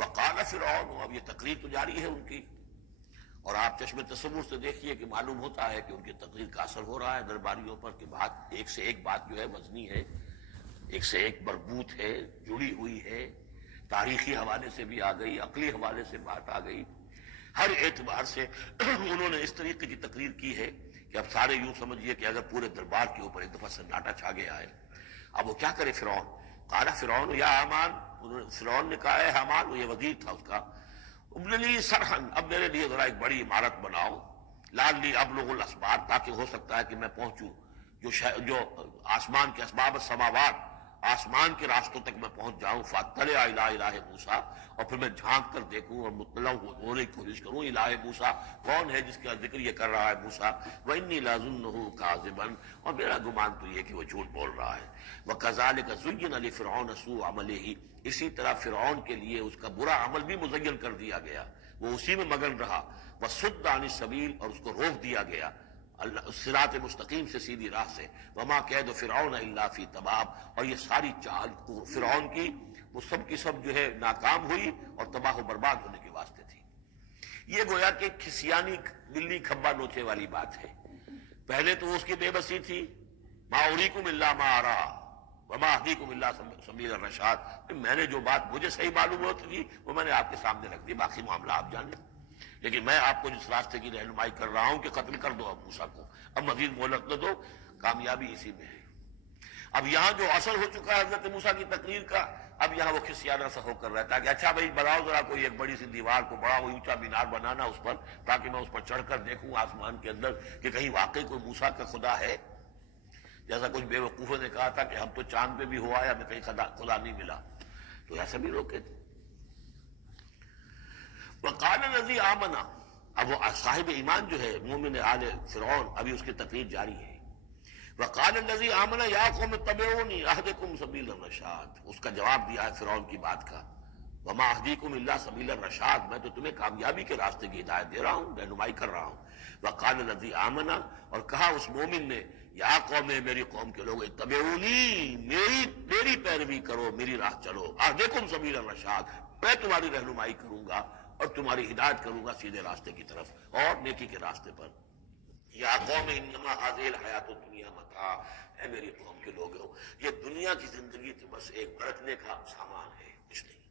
وقال فرعون، اب یہ تقریر تو جاری ہے ان کی، اور آپ چشم تصور سے دیکھیے کہ معلوم ہوتا ہے کہ ان کی تقریر کا اثر ہو رہا ہے درباریوں پر، کہ بات ایک سے ایک بات جو ہے وزنی ہے، ایک سے ایک مربوط ہے، جڑی ہوئی ہے، تاریخی حوالے سے بھی آ گئی، عقلی حوالے سے بات آ گئی، ہر اعتبار سے انہوں نے اس طریقے کی تقریر کی ہے کہ اب سارے یوں سمجھیے کہ اگر پورے دربار کے اوپر ایک دفعہ سناٹا چھا گیا ہے۔ اب وہ کیا کرے فرعون؟ قال فرعون یا حامان، فرعون نے کہا ہے حامان، وہ یہ وزیر تھا اس کا، ابن لی سرحن، اب میرے لیے ذرا ایک بڑی عمارت بناؤ، لعلی ابلغ الاسباب، تاکہ ہو سکتا ہے کہ میں پہنچوں جو آسمان کے اسباب السماوات، آسمان کے راستوں تک میں پہنچ جاؤں، فاطلع الی الہ موسیٰ، اور پھر میں جھانک کر دیکھوں اور مطلع ہونے کی کوشش کروں الہ موسیٰ کون ہے جس کا ذکر یہ کر رہا ہے موسیٰ، وانی لاظنہ کاذبا، اور میرا گمان تو یہ کہ وہ جھوٹ بول رہا ہے۔ وکذالک زین لفرعون سوء عملہ، اسی طرح فرعون کے لیے اس کا برا عمل بھی مزین کر دیا گیا، وہ اسی میں مگن رہا، وصد عن السبیل، اور اس کو روک دیا گیا صراط مستقیم سے، سیدھی راہ سے، وما کید فرعون الا فی تباب، اور یہ ساری چال فرعون کی وہ سب کی سب جو ہے ناکام ہوئی اور تباہ و برباد ہونے کے واسطے تھی۔ یہ گویا کہ کھسیانی بلی کھمبا نوچے والی بات ہے۔ پہلے تو اس کی بے بسی تھی، ما اریکم الا ما ارا وما اهدیکم الا سبیل الرشاد، میں نے جو بات مجھے صحیح معلوم ہوتی تھی وہ میں نے آپ کے سامنے رکھ دی، باقی معاملہ آپ جانیں، لیکن میں آپ کو جس راستے کی رہنمائی کر رہا ہوں کہ قتل کر دو اب موسیٰ کو، اب مزید مہلت نہ دو، کامیابی اسی میں ہے۔ اب یہاں جو اثر ہو چکا ہے حضرت موسیٰ کی تقریر کا، اب یہاں وہ کھسیانہ سا ہو کر رہتا ہے کہ اچھا بھائی بناؤ ذرا کوئی ایک بڑی سی دیوار کو، بڑا اونچا مینار بنانا اس پر، تاکہ میں اس پر چڑھ کر دیکھوں آسمان کے اندر کہ کہیں واقعی کوئی موسیٰ کا خدا ہے۔ جیسا کچھ بے وقوفوں نے کہا تھا کہ ہم تو چاند پہ بھی ہوا ہے، ہمیں کہیں خدا نہیں ملا، تو ایسا بھی لوگ کہتے۔ وقال الذی آمن، اب وہ صاحب ایمان جو ہے مومن آل فرعون، ابھی اس کی تقریر جاری ہے۔ وقال الذی آمن یا قوم اتبعونی اہدکم سبیل الرشاد، اس کا جواب دیا ہے فرعون کی بات کا، وما اہدیکم الا سبیل الرشاد، میں تو تمہیں کامیابی کے راستے کی ہدایت دے رہا ہوں، رہنمائی کر رہا ہوں۔ وقال الذی آمن، اور کہا اس مومن نے، یا قوم، میری قوم کے لوگ، اتبعونی، میری پیروی کرو، میری راہ چلو، اہدکم سبیل الرشاد، میں تمہاری رہنمائی کروں گا اور تمہاری ہدایت کروں گا سیدھے راستے کی طرف اور نیکی کے راستے پر۔ یا قوم انما هذه الحیات الدنیا متاع، اے میری قوم کے لوگوں، یہ دنیا کی زندگی تو بس ایک برتنے کا سامان ہے، کچھ نہیں۔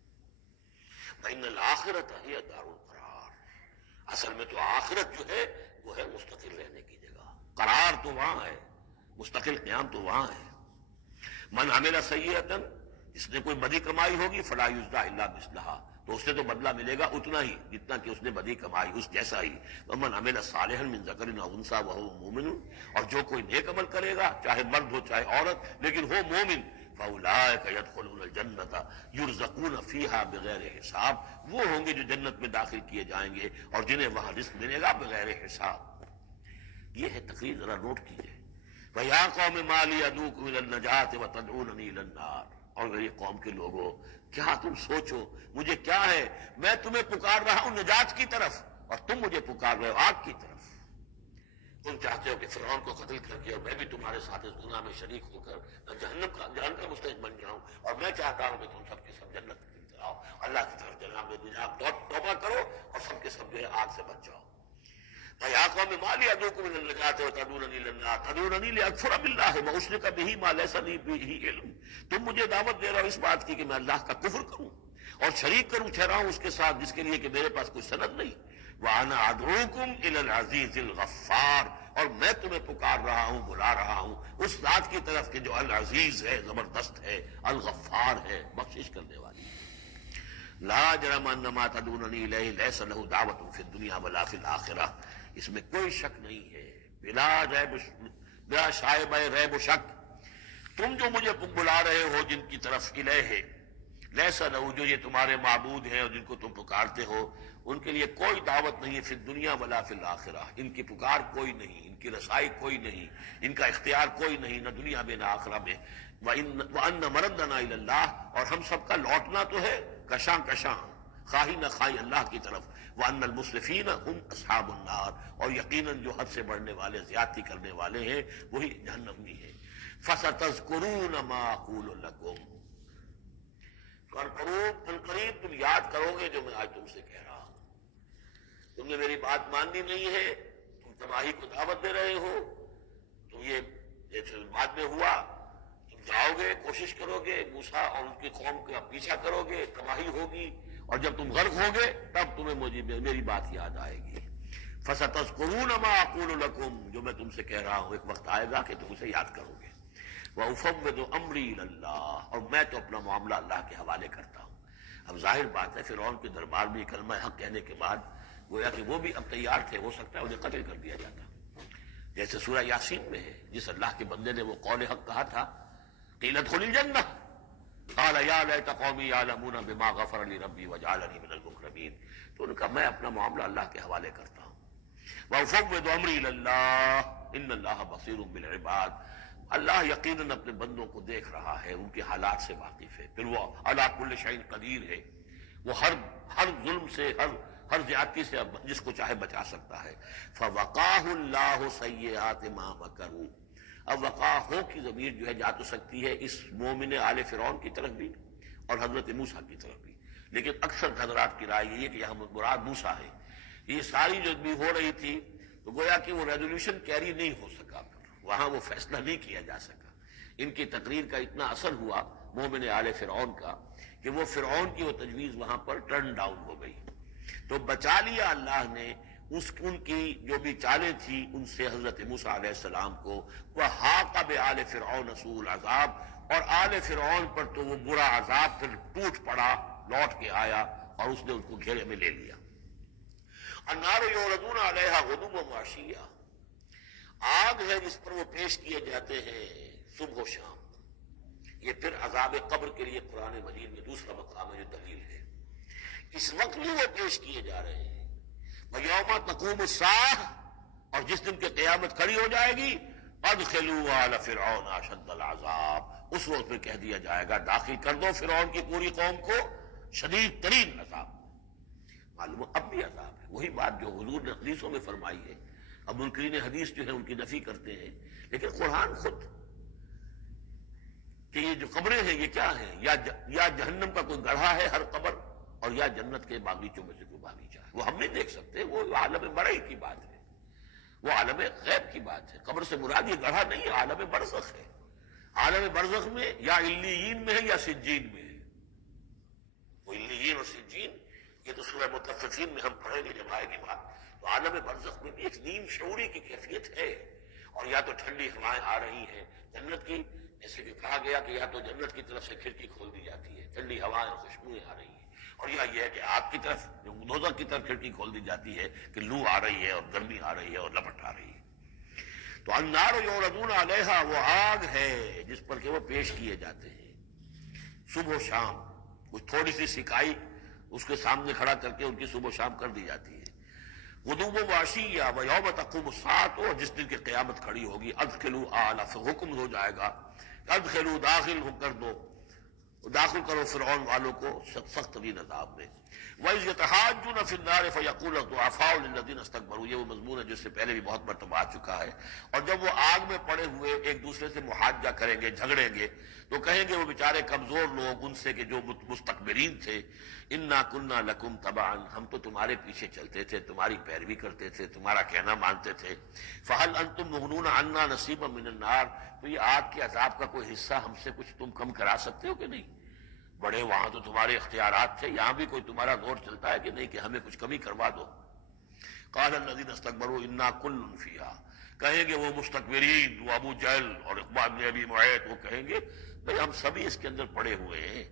وان الاخرۃ ہی دار القرار، اصل میں تو آخرت جو ہے وہ ہے مستقل رہنے کی جگہ، قرار تو وہاں ہے، مستقل قیام تو وہاں ہے۔ من عمل سیئۃ، جس نے کوئی بدی کمائی ہوگی، فلا یجزی الا مثلھا، تو اس سے تو بدلہ ملے گا اتنا ہی جتنا کہ اس نے بدی کمائی، اس جیسا ہی۔ ومن عمل صالحا من ذکر او انثی وهو مؤمن، اور جو کوئی نیک عمل کرے گا، چاہے مرد ہو چاہے عورت، لیکن ہو مومن، فاولئک يدخلون الجنۃ یرزقون فیہا بغیر حساب، وہ ہوں گے جو جنت میں داخل کیے جائیں گے اور جنہیں وہاں رزق ملے گا بغیر حساب۔ یہ ہے تقریر، ذرا نوٹ کیجئے۔ وَيَا قَوْمِ مَا لِي أَدْعُوكُمْ إِلَى النَّجَاةِ وَتَدْعُونَنِي إِلَى النَّارِ، اور میری قوم کے لوگوں، کیا تم سوچو مجھے کیا ہے، میں تمہیں پکار رہا ہوں نجات کی طرف اور تم مجھے پکار رہے ہو آگ کی طرف۔ تم چاہتے ہو کہ فرعون کو قتل کر کے اور میں بھی تمہارے ساتھ اس گناہ میں شریک ہو کر جہنم کا مستحق بن جاؤں، اور میں چاہتا ہوں کہ تم سب کے سب جنت کی طرف آؤ، اللہ کی طرف جناب نجات توبہ کرو اور سب کے سب جو ہے آگ سے بچ جاؤ۔ فَيَا قَوْمِ مَا لِي أَدْعُوكُمْ إِلَى النَّجَاةِ وَتَدْعُونَنِي إِلَى النَّارِ تَدْعُونَنِي لِأَكْفُرَ بِاللَّهِ وَأُشْرِكَ بِهِ مَا لَيْسَ لِي بِهِ عِلْمٌ، تم مجھے دعوت دے رہے ہو اس بات کی کہ میں اللہ کا کفر کروں اور شریک کروں ٹھہراؤں اس کے ساتھ جس کے لیے کہ میرے پاس کوئی سند نہیں۔ وَأَنَا أَدْعُوكُمْ إِلَى الْعَزِيزِ الْغَفَّارِ، اور میں تمہیں پکار رہا ہوں، بلا رہا ہوں اس ذات کی طرف کہ جو العزیز ہے، زبردست ہے، الغفار ہے، بخشش کرنے والی ہے۔ لا جرم ان ما تدعوننی الیہ لیس لہ دعوۃ فی الدنیا ولا فی الآخرہ، اس میں کوئی شک نہیں ہے، بلا شائبہ ریب و شک، تم جو مجھے بلا رہے ہو جن کی طرف الیہ، لیس لہ، جو یہ تمہارے معبود ہیں اور جن کو تم پکارتے ہو، ان کے لیے کوئی دعوت نہیں ہے فی الدنیا ولا فی الآخرہ، ان کی پکار کوئی نہیں، ان کی رسائی کوئی نہیں، ان کا اختیار کوئی نہیں، نہ دنیا میں نہ آخرہ میں۔ وَأَنَّ مَرَدَّنَا إِلَى اللَّهِ، اور ہم سب کا لوٹنا تو ہے کشاں کشاں، خواہی نہ خواہی اللہ کی طرف۔ وَأَنَّ الْمُسْرِفِينَ هُمْ أَصْحَابُ النَّارِ، اور یقیناً جو حد سے بڑھنے والے، زیادتی کرنے والے ہیں وہی جہنمی ہیں۔ فَسَتَذْكُرُونَ مَا أَقُولُ لَكُمْ، ان قریب تم یاد کرو گے جو میں آج تم سے کہہ رہا ہوں. تم نے میری بات ماننی نہیں ہے, تم تباہی کو دعوت دے رہے ہو. تم یہ جیسے بعد میں ہوا, تم جاؤ گے, کوشش کرو گے, موسیٰ اور ان کی قوم کا پیچھا کرو گے, تباہی ہوگی, اور جب تم غرق ہوگے تب تمہیں مجھے میری بات یاد آئے گی. فَسَتَذْكُرُونَ مَا أَقُولُ لَكُمْ, جو میں تم سے کہہ رہا ہوں ایک وقت آئے گا کہ تم اسے یاد کرو گے. وَأُفَوِّضُ أَمْرِي إِلَى اللَّهِ, اور میں تو اپنا معاملہ اللہ کے حوالے کرتا ہوں. اب ظاہر بات ہے فرعون کے دربار میں کلمہ حق کہنے کے بعد گویا کہ وہ بھی اب تیار تھے, ہو سکتا ہے انہیں قتل کر دیا جاتا, جیسے سورہ یاسین میں ہے جس اللہ کے بندے نے وہ قول حق کہا تھا, قیل ادخل الجنہ قال یا لیت قومی یعلمون بما غفر لی ربی وجعلنی من المکرمین. تو ان کا میں اپنا معاملہ اللہ کے حوالے کرتا ہوں. وَأُفَوِّضُ أَمْرِي إِلَى اللَّهِ إِنَّ اللَّهَ بَصِيرٌ بِالْعِبَادِ, اللہ یقیناً اپنے بندوں کو دیکھ رہا ہے, ان کے حالات سے واقف ہے. پھر وہ علی کل شیء قدیر ہے, وہ ہر ظلم سے, ہر زیادتی سے جس کو چاہے بچا سکتا ہے. فَوَقَاهُ اللَّهُ سَيِّئَاتِ مَا مَكَرُوا, اب وقاہوں کی ضمیر جو ہے جا تو سکتی ہے اس مومن آل فرعون کی طرف بھی اور حضرت موسیٰ کی طرف بھی, لیکن اکثر حضرات کی رائے یہ ہے کہ یہاں مراد موسیٰ ہے. یہ ساری جو بھی ہو رہی تھی تو گویا کہ وہ ریزولوشن کیری نہیں ہو سکا, وہاں وہ فیصلہ نہیں کیا جا سکا. ان کی تقریر کا اتنا اثر ہوا مومن آل فرعون کا کہ وہ فرعون کی وہ تجویز وہاں پر ٹرن ڈاؤن ہو گئی. تو بچا لیا اللہ نے ان کی جو بھی چالیں تھی ان سے حضرت موسیٰ علیہ السلام کو. وَحَاقَ بِآلِ فِرْعَوْنَ سُوءُ الْعَذَابِ, اور آل فرعون پر تو وہ برا عذاب پھر ٹوٹ پڑا, لوٹ کے آیا اور اس نے ان کو گھیرے میں لے لیا. النَّارُ يُعْرَضُونَ عَلَيْهَا غُدُوًّا وَعَشِيًّا, آگ ہے جس پر وہ پیش کیے جاتے ہیں صبح و شام. یہ پھر عذاب قبر کے لیے قرآن مجید میں دوسرا مقام ہے جو دلیل ہے. اس وقت بھی وہ پیش کیے جا رہے ہیں. وَيَوْمَ تَقُومُ السَّاعَةُ, اور جس دن کہ قیامت کھڑی ہو جائے گی, أَدْخِلُوا آلَ فِرْعَوْنَ أَشَدَّ الْعَذَابِ, اس وقت میں کہہ دیا جائے گا داخل کر دو فرعون کی پوری قوم کو شدید ترین عذاب. معلوم اب بھی عذاب ہے, وہی بات جو حضور نے حدیثوں میں فرمائی ہے. اب منکرین حدیث جو ہے ان کی نفی کرتے ہیں, لیکن قرآن خود کہ یہ جو قبریں ہیں یہ کیا ہیں, یا جہنم کا کوئی گڑھا ہے ہر قبر, اور یا جنت کے باغیچوں میں سے کوئی باغیچہ ہے. وہ ہم نہیں دیکھ سکتے, وہ عالم برعی کی بات ہے, وہ عالم غیب کی بات ہے. قبر سے مراد یہ گڑھا نہیں ہے, عالم برزخ ہے. عالم برزخ میں یا علیین میں ہے یا سجین میں ہے. وہ علیین اور سجین یہ تو سورہ مطففین میں ہم پڑھیں گے جب آئے گی بات. تو عالم برزخ میں بھی ایک نیم شعوری کی کیفیت ہے, اور یا تو ٹھنڈی ہوائیں آ رہی ہیں جنت کی, جیسے کہ کہا گیا کہ یا تو جنت کی طرف سے کھڑکی کھول دی جاتی ہے, ٹھنڈی ہوائیں اور خوشبوئیں آ رہی ہیں, اور یا یہ ہے کہ آگ کی طرف دوزخ کی طرف کھڑکی کھول دی جاتی ہے کہ لو آ رہی ہے اور گرمی آ رہی ہے اور لپٹ آ رہی ہے. تو النار یعرضون علیہا, وہ آگ ہے جس پر کہ وہ پیش کیے جاتے ہیں صبح و شام. کچھ تھوڑی سی سکائی اس کے سامنے کھڑا کر کے ان کی صبح و شام کر دی جاتی ہے. غدوا وعشیا ویوم تقوم الساعۃ, اور جس دن کی قیامت کھڑی ہوگی ادخلوا آل, حکم ہو جائے گا ادخلوا, داخل ہو کر دو, داخل کرو فرعون والوں کو سخت ترین عذاب میں. وَإِذْ يَتَحَاجُّونَ فِي النَّارِ فَيَقُولُ الضُّعَفَاءُ لِلَّذِينَ اسْتَكْبَرُوا, یہ وہ مضمون ہے جس سے پہلے بھی بہت مرتبہ آ چکا ہے. اور جب وہ آگ میں پڑے ہوئے ایک دوسرے سے محاجہ کریں گے, جھگڑیں گے, تو کہیں گے وہ بیچارے کمزور لوگ ان سے کہ جو مستکبرین تھے, اِنَّا كُنَّا لَكُمْ تَبَعًا, ہم تو تمہارے پیچھے چلتے تھے, تمہاری پیروی کرتے تھے, تمہارا کہنا مانتے تھے. فَهَلْ أَنْتُمْ مُغْنُونَ عَنَّا نَصِيبًا مِّنَ النَّارِ, تو یہ آگ کے عذاب کا کوئی حصہ ہم سے کچھ تم کم کرا سکتے ہو کہ نہیں؟ بڑے وہاں تو تمہارے اختیارات تھے, یہاں بھی کوئی تمہارا زور چلتا ہے کہ نہیں کہ ہمیں کچھ کمی کروا دو. قال الذين استكبروا انا كل فيها, کہیں گے وہ مستکبرین, وہ ابو جہل اور اقبال بن ابی معیط, وہ کہیں گے بھئی ہم سبھی اس کے اندر پڑے ہوئے ہیں.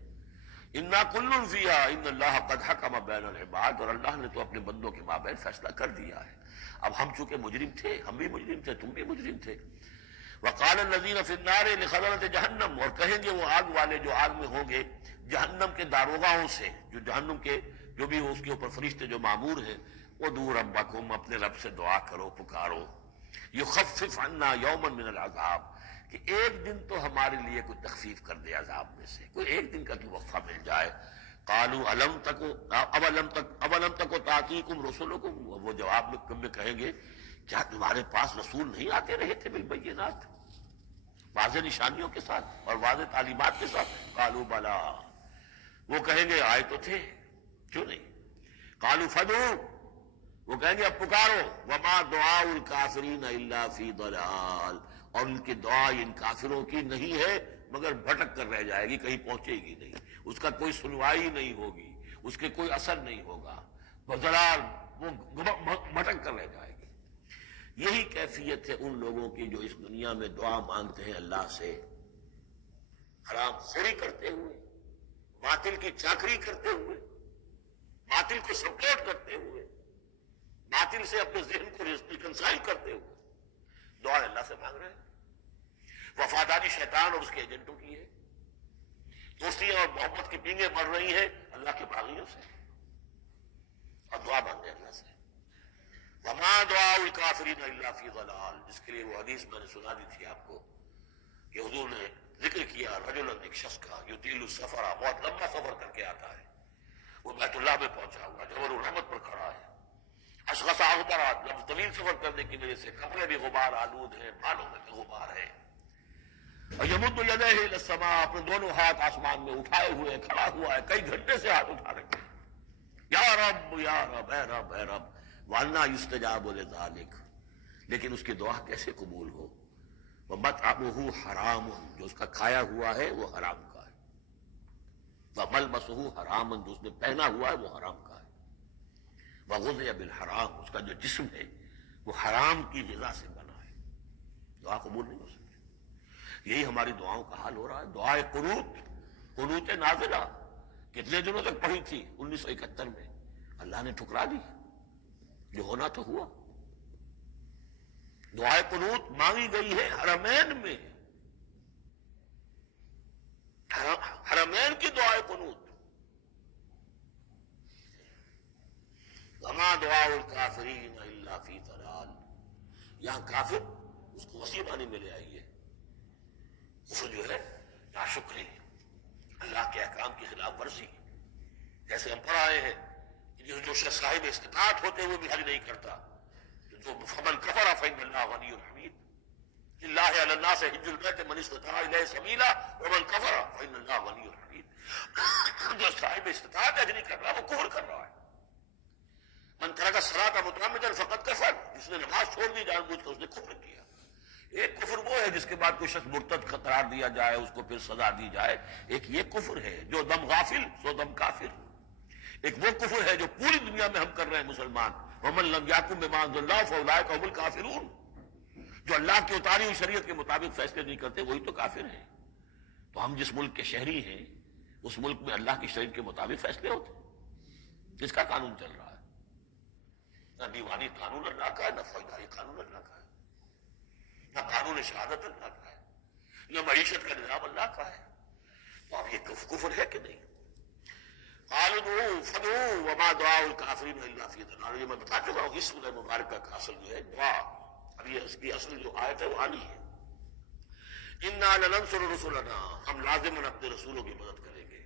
انا كل فيها ان الله قد حكم بين العباد, اور اللہ نے تو اپنے بندوں کے مابین فیصلہ کر دیا ہے. اب ہم چونکہ مجرم تھے, ہم بھی مجرم تھے, تم بھی مجرم تھے. وقال الذين في النار لخزنة جہنم, اور کہیں گے وہ آگ والے جو آگ میں ہوں گے جہنم کے داروغاؤں سے, جو جہنم کے جو بھی اس کے اوپر فرشتے جو معمور ہیں, ادعوا ربکم, اپنے رب سے دعا کرو, پکارو, یخفف عنا یوما من العذاب, کہ ایک دن تو ہمارے لیے کوئی تخفیف کر دے عذاب میں سے, کوئی ایک دن کا تو وقفہ مل جائے. قالوا اولم تکو تاتیکم رسلکم, وہ جواب میں کہیں گے کیا تمہارے پاس رسول نہیں آتے رہے تھے بالبینات, واضح نشانیوں کے ساتھ اور واضح تعلیمات کے ساتھ؟ قالوا بلا, وہ کہیں گے آئے تو تھے, کیوں نہیں؟ قالوا فدعوا، وہ کہیں گے اب پکارو، وما دعاء الکافرین الا فی ضلال، اور ان کی دعا ان کافروں کی نہیں ہے مگر بھٹک کر رہ جائے گی، کہیں پہنچے گی نہیں، اس کا کوئی سنوائی نہیں ہوگی، اس کے کوئی اثر نہیں ہوگا، بضلال، وہ بھٹک کر رہ جائے گی۔ یہی کیفیت ہے ان لوگوں کی جو اس دنیا میں دعا مانگتے ہیں اللہ سے، حرام خوری کرتے ہوئے، باطل کی چاکری کرتے ہوئے، باطل کو سپورٹ کرتے ہوئے، باطل سے اپنے ذہن کو ریکنسائل کرتے ہوئے دعا اللہ سے مانگ رہے ہیں۔ وفاداری شیطان اور اس کے ایجنٹوں کی ہے، دوستیاں اور محبت کی پینگیں بڑھ رہی ہیں اللہ کے باغیوں سے، اور دعا مانگے اللہ سے۔ وما دعاء الکافرین الا فی ضلال، جس کے لیے وہ حدیث میں نے سنا دی تھی آپ کو کہ حضور نے ذکر کیا رجلا، ایک شخص کا یطیل السفر، بہت لمبا سفر کر کے آتا ہے، وہ بیت اللہ میں پہنچا ہوا جبل الرحمت پر کھڑا ہے، اشخص اغبرا، طویل سفر کرنے کی وجہ سے کپڑے بھی غبار آلود ہیں، بالوں میں بھی غبار ہے، اور یمد یدیہ الی السماء، اپنے دونوں ہاتھ آسمان میں اٹھائے ہوئے کھڑا ہوا ہے، کئی گھنٹے سے ہاتھ اٹھا رکھے، یا رب یا رب، اے رب اے رب، وَأَنَّىٰ يُسْتَجَابُ لِذَٰلِكَ، لیکن اس کی دعا کیسے قبول ہو؟ وَمَطْعَمُهُ حَرَامٌ، جو اس کا کھایا ہوا ہے وہ حرام کا ہے، وَمَلْبَسُهُ حَرَامٌ، جو اس نے پہنا ہوا ہے وہ حرام کا ہے، وَغُذِيَ بِالْحَرَامِ، اس کا جو جسم ہے وہ حرام کی غذا سے بنا ہے، دعا قبول نہیں ہو سکتی۔ یہی ہماری دعاؤں کا حال ہو رہا ہے۔ دعائے قنوت، قنوت نازلہ کتنے دنوں تک پڑھی تھی 1971 میں، اللہ نے ٹھکرا دی، جو ہونا تو ہوا۔ دعائے قنوت مانگی گئی ہے حرمین میں، حرمین کی دعائے قنوت۔ وما دعاء الکافرین الا فی ضلال، یہاں کافر اس کو وسیع معنی میں لے آئیے، کفر جو ہے ناشکری، اللہ کے احکام کی خلاف ورزی، جیسے ہم پڑھ آئے ہیں کہ جو شخص صاحب استطاعت ہوتے ہوئے بھی حج نہیں کرتا، جو فمن کفر فإن اللہ غنی حمید، للہ علی الناس حج البیت من استطاع الیہ سبیلا ومن کفر فإن اللہ غنی حمید، جو صاحب استطاعت حج نہیں کر رہا وہ کفر کر رہا ہے۔ من ترک الصلاۃ متعمدا فقد کفر، جس نے نماز چھوڑ دی جان بوجھ کر اس نے کفر کیا۔ ایک کفر وہ ہے جس کے بعد کوئی شخص مرتد قرار دیا جائے، اس کو پھر سزا دی جائے، ایک یہ کفر ہے جو دم غافل سو دم کافر، ایک وہ کفر ہے جو پوری دنیا میں ہم کر رہے ہیں مسلمان، ومن لم یحکم بما انزل اللہ فاولئک هم الکافرون، جو اللہ کی اتاری ہوئی شریعت کے مطابق فیصلے نہیں کرتے وہی تو کافر ہیں۔ تو ہم جس ملک کے شہری ہیں اس ملک میں اللہ کی شریعت کے مطابق فیصلے ہوتے ہیں، جس کا قانون چل رہا ہے، نہ دیوانی قانون اللہ کا ہے، نہ فوجداری قانون اللہ کا ہے، نہ قانون شہادت اللہ کا ہے، نہ معیشت کا نظام اللہ کا ہے۔ تو اب یہ کفر ہے کہ نہیں؟ قالوا ادعوا فدعوا وما دعاء الکافرین الا فی ضلال، یہ میں بتا چکا ہوں اس سورہ مبارکہ کا اصل جو ہے دعا، اب یہ اس کی اصل جو آیت ہے وہ آنی ہے۔ انا لننصر رسلنا، ہم لازماً اپنے رسولوں کی مدد کریں گے،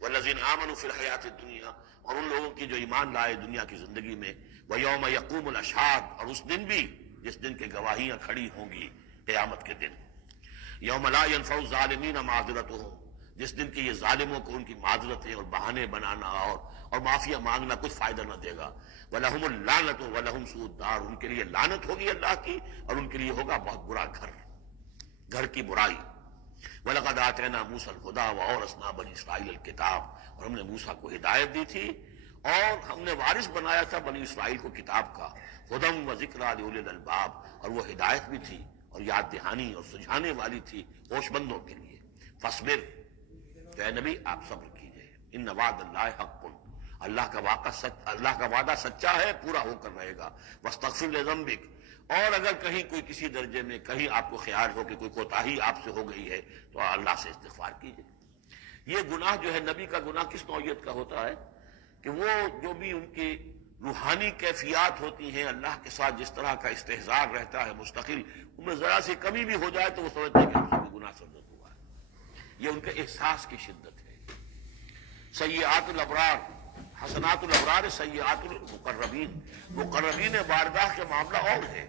والذین آمنوا فی الحیات الدنیا، اور ان لوگوں کی جو ایمان لائے دنیا کی زندگی میں، ویوم یقوم الاشہاد، اور اس دن بھی جس دن کے گواہیاں کھڑی ہوں گی قیامت کے دن، یوم لا ینفع الظالمین معذرتہم، جس دن کی یہ ظالموں کو ان کی معذرتیں اور بہانے بنانا اور معافیہ مانگنا کچھ فائدہ نہ دے گا، وَلَهُمُ اللَّعْنَةُ وَلَهُمْ سُوءُ الدَّارِ، ان کے لیے لعنت ہوگی اللہ کی اور ان کے لیے ہوگا بہت برا گھر کی برائی۔ وَلَقَدْ آتَيْنَا مُوسَى الْهُدَىٰ وَأَوْرَثْنَا بَنِي إِسْرَائِيلَ الْكِتَابَ، اور ہم نے موسیٰ کو ہدایت دی تھی اور ہم نے وارث بنایا تھا بنی اسرائیل کو کتاب کا، هُدًى وَذِكْرَىٰ لِأُولِي الْأَلْبَابِ، اور وہ ہدایت بھی تھی اور یاد دہانی اور سجھانے والی تھی ہوش مندوں کے لیے۔ فاصبر، تو اے نبی آپ صبر کیجئے، ان وعد اللہ حق، اللہ کا وعدہ سچا ہے، پورا ہو کر رہے گا۔ واستغفر لذنبک، اور اگر کہیں کوئی کسی درجے میں کہیں آپ کو خیال ہو کہ کوئی کوتاہی آپ سے ہو گئی ہے تو اللہ سے استغفار کیجئے۔ یہ گناہ جو ہے نبی کا گناہ کس نوعیت کا ہوتا ہے کہ وہ جو بھی ان کی روحانی کیفیات ہوتی ہیں اللہ کے ساتھ جس طرح کا استحضار رہتا ہے مستقل، ان میں ذرا سی کمی بھی ہو جائے تو وہ سمجھتے ہیں کہ ہم سے کوئی گناہ سرزد ہوا ہے، یہ ان کے احساس کی شدت ہے۔ سیئات الابرار حسنات الابرار سیئات المقربین، مقربین بارگاہ کے معاملہ اور ہے،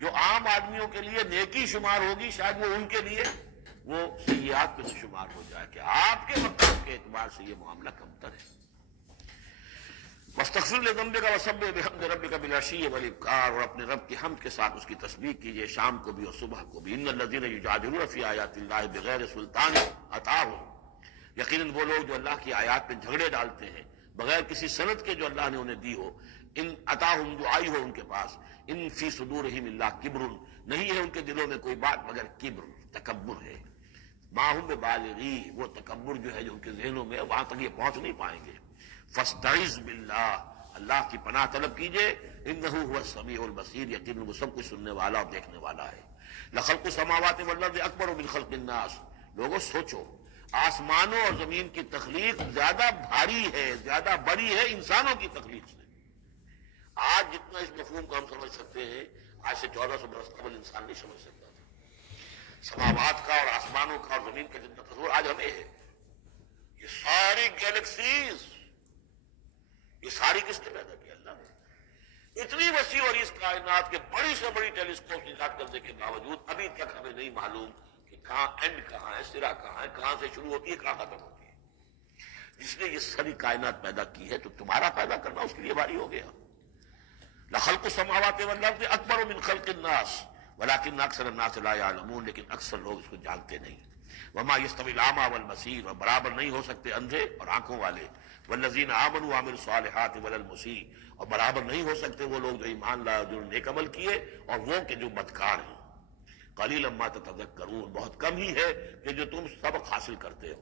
جو عام آدمیوں کے لیے نیکی شمار ہوگی شاید وہ ان کے لیے وہ سیئات میں شمار ہو جائے کہ آپ کے مقام کے اعتبار سے یہ معاملہ کمتر ہے۔ واستغفر لذنبک وسبح بحمد ربک بالعشی والابکار، اور اپنے رب کی حمد کے ساتھ اس کی تسبیح کیجیے شام کو بھی اور صبح کو بھی۔ ان الذین یجادلون فی آیات اللہ بغیر سلطان اتاہم، یقیناً وہ لوگ جو اللہ کی آیات پہ جھگڑے ڈالتے ہیں بغیر کسی سند کے جو اللہ نے انہیں دی ہو، ان اتاہم جو آئی ہو ان کے پاس، ان فی صدورہم الا کبر، نہیں ہے ان کے دلوں میں کوئی بات مگر کبر، تکبر ہے۔ ما ہم ببالغی، وہ تکبر جو ہے جو ان کے ذہنوں میں، وہاں تک یہ پہنچ نہیں پائیں گے۔ فاستعذ باللہ، اللہ کی پناہ طلب کیجئے، انہ هو السمیع البصیر، یقیناً وہ سب کچھ سننے والا اور دیکھنے والا ہے۔ لخلق السماوات والارض اکبر من خلق الناس، لوگوں سوچو، آسمانوں اور زمین کی تخلیق زیادہ بھاری ہے، زیادہ بڑی ہے انسانوں کی تخلیق سے۔ آج جتنا اس مفہوم کو ہم سمجھ سکتے ہیں، آج سے 1400 برس قبل انسان نہیں سمجھ سکتا تھا۔ سماوات کا اور آسمانوں کا اور زمین کا جتنا تصور آج ہمیں ہے، یہ ساری گیلیکسیز، یہ ساری کس نے پیدا کیا؟ اللہ نے۔ اتنی وسیع اور اس کائنات کے بڑی سے بڑی ٹیلیسکوپ ایجاد کرنے کے باوجود ابھی تک ہمیں نہیں معلوم کہ کہاں اینڈ کہاں ہے، سرا کہاں ہے، کہاں سے شروع ہوتی ہے کہاں ختم ہوتی ہے۔ جس نے یہ ساری کائنات پیدا کی ہے تو تمہارا پیدا کرنا اس کے لیے بھاری ہو گیا۔ لخلق السماوات والارض اکبر من خلق الناس ولکن اکثر الناس لا یعلمون، لیکن اکثر لوگ اس کو جانتے نہیں۔ وما یستوی الاعمی والبصیر، اور برابر نہیں ہو سکتے اندھے اور آنکھوں والے، والذین آمنوا وعملوا الصالحات ولا المسیء، اور برابر نہیں ہو سکتے وہ لوگ جو ایمان لائے، جو نیک عمل کیے، اور وہ کہ جو بدکار ہیں۔ قلیلا ما تتذکرون، بہت کم ہی ہے کہ جو تم سبق حاصل کرتے ہو۔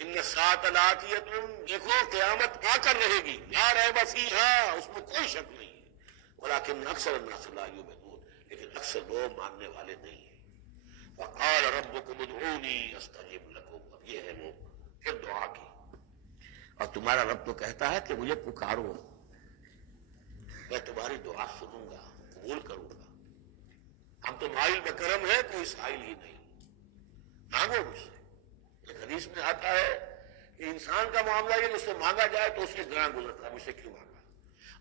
ان الساعۃ لآتیۃ، دیکھو قیامت آ کر رہے گی، لا ریب فیہا، اس میں کوئی شک نہیں ہے، ولکن اکثر الناس لا یؤمنون، لیکن اکثر لوگ ماننے والے نہیں ہیں۔ وقال ربکم ادعونی استجب لکم، اب یہ ہے وہ پھر دعا کی، اور تمہارا رب تو کہتا ہے کہ مجھے پکارو، میں تمہاری دعا سنوں گا، قبول کروں گا۔ ہم تو مائل بکرم ہے، کوئی سائل ہی نہیں، مانگو مجھ سے۔ ایک حدیث میں آتا ہے کہ انسان کا معاملہ یہ کہ اس سے مانگا جائے تو اس سے گراں گزرتا ہے، مجھ سے کیوں مانگا۔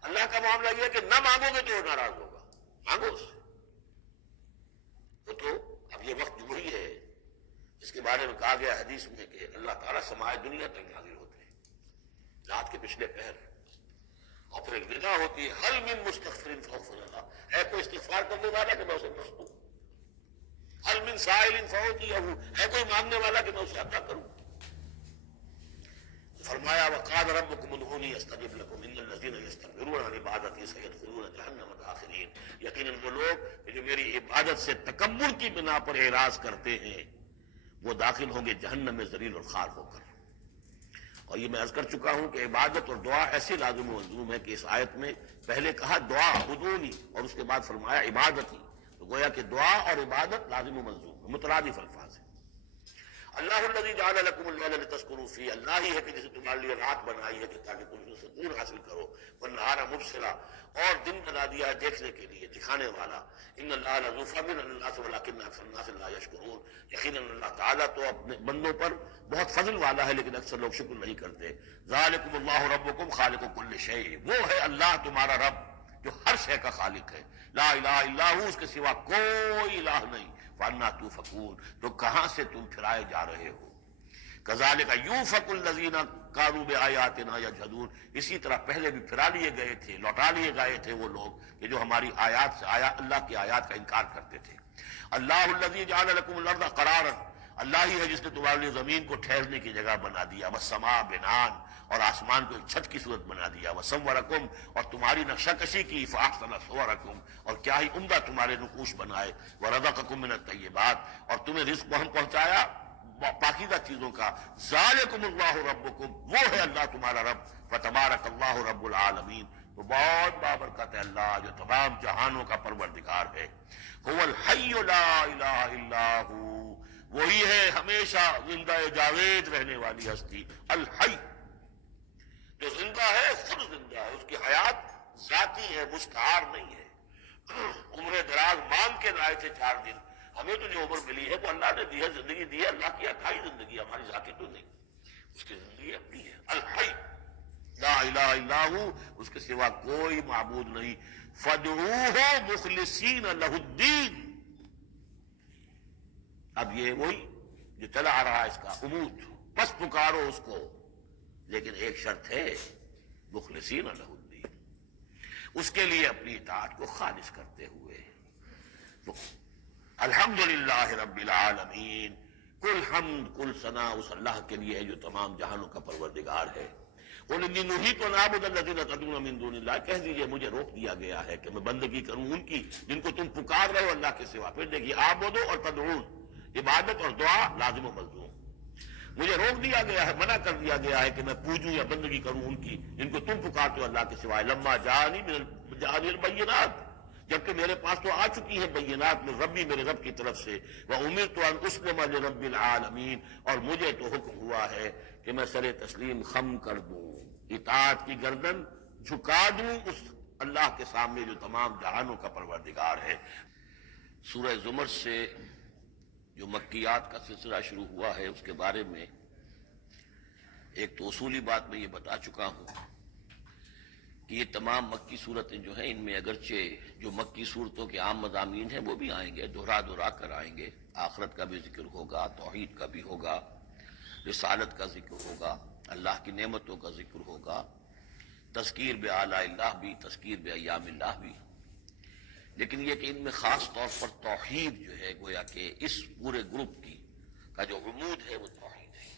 اللہ کا معاملہ یہ ہے کہ نہ مانگو گے تو وہ ناراض ہوگا، مانگو اس سے۔ تو اب یہ وقت جمہوری ہے، اس کے بارے میں کہا گیا حدیث میں کہ اللہ تعالیٰ سماع دنیا تک نازل ہوتے ہیں رات کے پچھلے پہر، اور پھر ایک ندا ہوتی ہے، حل من مستغفر فاغفر له، ہے کوئی استغفار کرنے والا کہ میں اسے بخش دوں، حل من سائل فاعطیہ، ہے کوئی مانگنے والا کہ میں اسے عطا کروں۔ فرمایا وقال ربکم ادعونی استجب لکم ان الذین یستکبرون عن عبادتی سیدخلون جہنم داخرین، یقیناً وہ لوگ کہ جو میری عبادت سے تکبر کی بنا پر اعراض کرتے ہیں وہ داخل ہوں گے جہنم میں ذلیل اور خوار ہو کر۔ اور یہ میں عرض کر چکا ہوں کہ عبادت اور دعا ایسی لازم و ملزوم ہے کہ اس آیت میں پہلے کہا دعا ادعونی اور اس کے بعد فرمایا عبادتی، تو گویا کہ دعا اور عبادت لازم و ملزوم مترادف الفاظ ہیں۔ اللہ الذی جعل لکم اللیل لتسکنوا فیہ، اللہ ہی ہے کہ جسے تمہارے لیے رات بنائی ہے کہ تاکہ تم اس میں سکون حاصل کرو، والنہار مبصرا، اور دن بنا دیا ہے دیکھنے کے لیے، دکھانے والا۔ ان اللہ لذو فضل علی الناس ولکن اکثر الناس لا یشکرون، یقیناً اللہ تعالیٰ تو اپنے بندوں پر بہت فضل والا ہے لیکن اکثر لوگ شکر نہیں کرتے۔ ذالکم اللہ ربکم خالق کل شیء، وہ ہے اللہ تمہارا رب جو ہر شے کا خالق ہے، لا الہ الا ہو، اس کے سوا کوئی الہ نہیں۔ فانا توفکون، تو کہاں سے تم پھرائے جا رہے ہو۔ کذالک یوفک الذین کانوا بآیاتنا یجحدون، اسی طرح پہلے بھی پھرا لیے گئے تھے، لوٹا لیے گئے تھے وہ لوگ کہ جو ہماری آیات سے اللہ کی آیات کا انکار کرتے تھے۔ اللہ الذی جعل لکم الارض قرارا، اللہ ہی ہے جس نے تمہارے لیے زمین کو ٹھہرنے کی جگہ بنا دیا، والسماء بناء، اور آسمان کو ایک چھت کی صورت بنا دیا، وصورکم، اور تمہاری نقشہ کشی کی، فاحسن صورکم، اور کیا ہی عمدہ تمہارے نقوش بنائے، ورزقکم من الطیبات، اور تمہیں رزق ہم پہنچایا پاکیزہ چیزوں کا۔ ذالکم اللہ ربکم، وہ ہے اللہ تمہارا رب، فتبارک اللہ رب العالمین، تو بہت بابرکت ہے اللہ جو تمام جہانوں کا پروردگار ہے۔ هو الحی لا الہ الا ہو، وہی ہے ہمیشہ زندہ جاوید رہنے والی ہستی، الحی، جو زندہ ہے خود زندہ ہے، اس کی حیات ذاتی ہے، مستعار نہیں ہے۔ عمر دراز مانگ کے لائے تھے 4 دن، ہمیں تو جو عمر ملی ہے وہ اللہ نے دی ہے، زندگی دی ہے، اللہ کی عطائی زندگی، ہماری ذاتی تو نہیں، اس کی زندگی اپنی ہے۔ الحی لا الہ الا ہو، اس کے سوا کوئی معبود نہیں، فادعوہ مخلصین لہ الدین۔ اب یہ وہی جو چلا آ رہا ہے اس کا عمود، بس پکارو اس کو، لیکن ایک شرط ہے مخلصین لہ الدین، اس کے لیے اپنی اطاعت کو خالص کرتے ہوئے۔ الحمدللہ رب العالمین، کل حمد کل ثنا اس اللہ کے لیے ہے جو تمام جہانوں کا پروردگار ہے۔ قل انی نہیت ان اعبد الذین تدعون من دون اللہ، کہہ دیجئے مجھے روک دیا گیا ہے کہ میں بندگی کروں ان کی جن کو تم پکار رہے ہو اللہ کے سوا۔ پھر دیکھیے اعبدو اور تدعون، عبادت اور دعا لازم و ملزوم۔ مجھے روک دیا گیا ہے، منع کر دیا گیا ہے کہ میں پوجوں یا بندگی کروں ان کی جن کو تم پکارتے ہو اللہ کے سوائے۔ لما جانی البینات، جبکہ میرے پاس تو آ چکی ہے بینات میں ربی، میرے رب کی طرف سے۔ وامرت ان اسلم لرب العالمین، اور مجھے تو حکم ہوا ہے کہ میں سر تسلیم خم کر دوں، اطاعت کی گردن جھکا دوں اس اللہ کے سامنے جو تمام جہانوں کا پروردگار ہے۔ سورہ زمر سے جو مکیات کا سلسلہ شروع ہوا ہے اس کے بارے میں ایک تو اصولی بات میں یہ بتا چکا ہوں کہ یہ تمام مکی صورتیں جو ہیں ان میں اگرچہ جو مکی صورتوں کے عام مضامین ہیں وہ بھی آئیں گے، دہرا کر آئیں گے، آخرت کا بھی ذکر ہوگا، توحید کا بھی ہوگا، رسالت کا ذکر ہوگا، اللہ کی نعمتوں کا ذکر ہوگا، تذکیر بآلاء اللہ بھی، تذکیر بایام اللہ بھی، لیکن یہ کہ ان میں خاص طور پر توحید جو ہے گویا کہ اس پورے گروپ کی کا جو عمود ہے وہ توحید ہے۔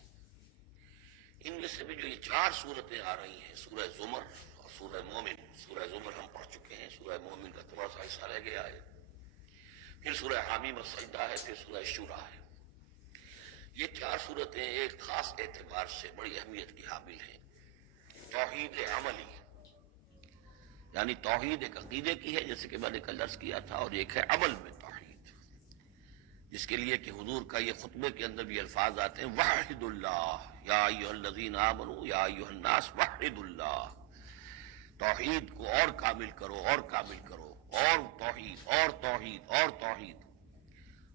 ان میں سے بھی جو یہ چار صورتیں آ رہی ہیں، سورہ زمر اور سورہ مومن، سورہ زمر ہم پڑھ چکے ہیں، سورہ مومن کا تھوڑا سا حصہ رہ گیا ہے، پھر سورہ حامیم السجدہ ہے، پھر سورہ شورى ہے۔ یہ چار صورتیں ایک خاص اعتبار سے بڑی اہمیت کی حامل ہیں۔ توحید عملی، یعنی توحید ایک عقیدے کی ہے جیسے کہ میں نے کل عرض کیا تھا، اور ایک ہے عمل میں توحید، جس کے لیے کہ حضور کا یہ خطبے کے اندر بھی الفاظ آتے ہیں وحد اللہ یا ایھا الذین آمنوا یا ایھا الناس وحد اللہ، توحید کو اور کامل کرو اور کامل کرو، اور توحید اور توحید اور توحید۔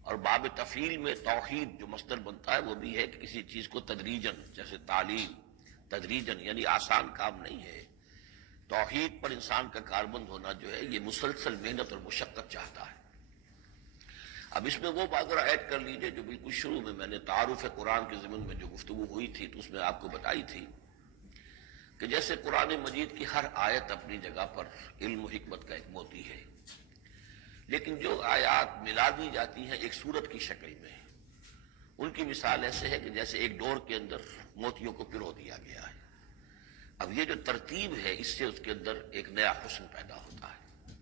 اور باب تفعیل میں توحید جو مصدر بنتا ہے وہ بھی ہے کہ کسی چیز کو تدریجن، جیسے تعلیم تدریجن، یعنی آسان کام نہیں ہے۔ توحید پر انسان کا کاربند ہونا جو ہے یہ مسلسل محنت اور مشقت چاہتا ہے۔ اب اس میں وہ بات ذرا ایڈ کر لیجئے جو بالکل شروع میں نے تعارف قرآن کے ضمن میں جو گفتگو ہوئی تھی تو اس میں آپ کو بتائی تھی کہ جیسے قرآن مجید کی ہر آیت اپنی جگہ پر علم و حکمت کا ایک موتی ہے، لیکن جو آیات ملا دی جاتی ہیں ایک صورت کی شکل میں، ان کی مثال ایسے ہے کہ جیسے ایک ڈور کے اندر موتیوں کو پرو دیا گیا ہے۔ اب یہ جو ترتیب ہے اس سے اس کے اندر ایک نیا حسن پیدا ہوتا ہے۔